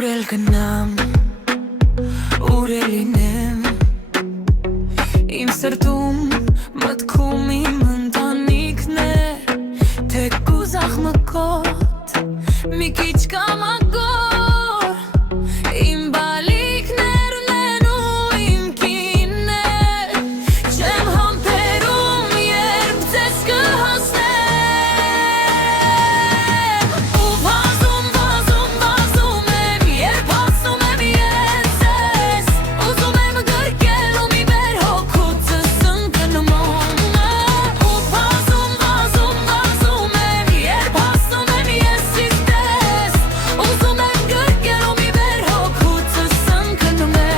Urel gënam, urelinem Im sërtum, më t'kum I mëntanikne Te kuzak më kot, mi kiqka ma gor Im balik nerlenu im kine Qem hamperum jerb të shkë hasnem U vazum, vazum, vazumem Jerb hasumem jeses Uzumem gërkelu mi berho kutësën kënëmon U vazum, vazum, vazumem Jerb hasumem jesistes Uzumem gërkelu mi berho kutësën kënëmon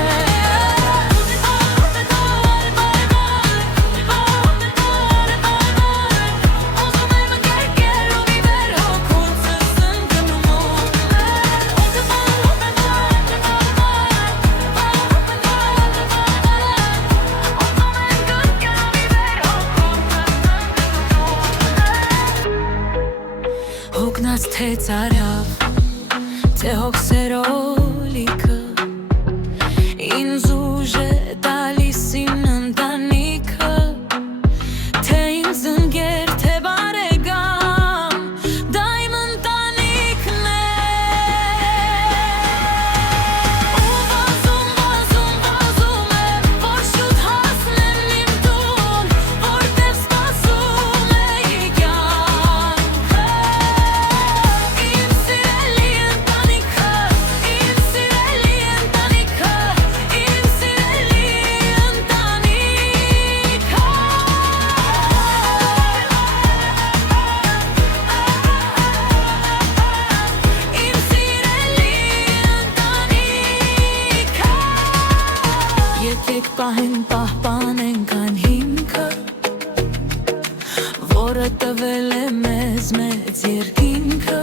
Հոգնած թե ծարավ, թե հոգսերոլիքը Ինձ ուժ է տալիս իմ ընտանիքը Թե ինձ ընկեր, թե բարեկամ Դա իմ ընտանիքն է Ու վազում, վազում, վազում եմ Որ շուտ հասնեմ իմ տուն Որտև սպասում է կյանքը Իմ սիրելի ընտանիքը Իմ սիրելի ընտանիքը Իմ սիրելի ընտանիքը Իմ սիրելի ընտանիքը Եկեք պահենք պահպանենք այն հիմքը Որը տվել է մեզ մեծ երկինքը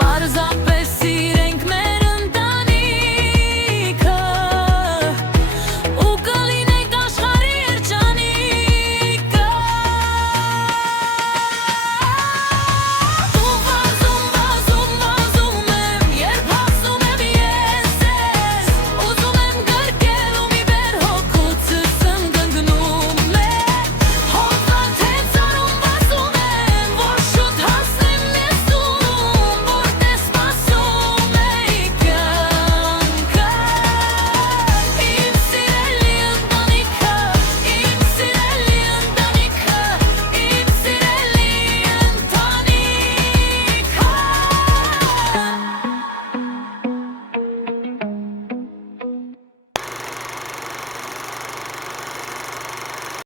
Պարզապես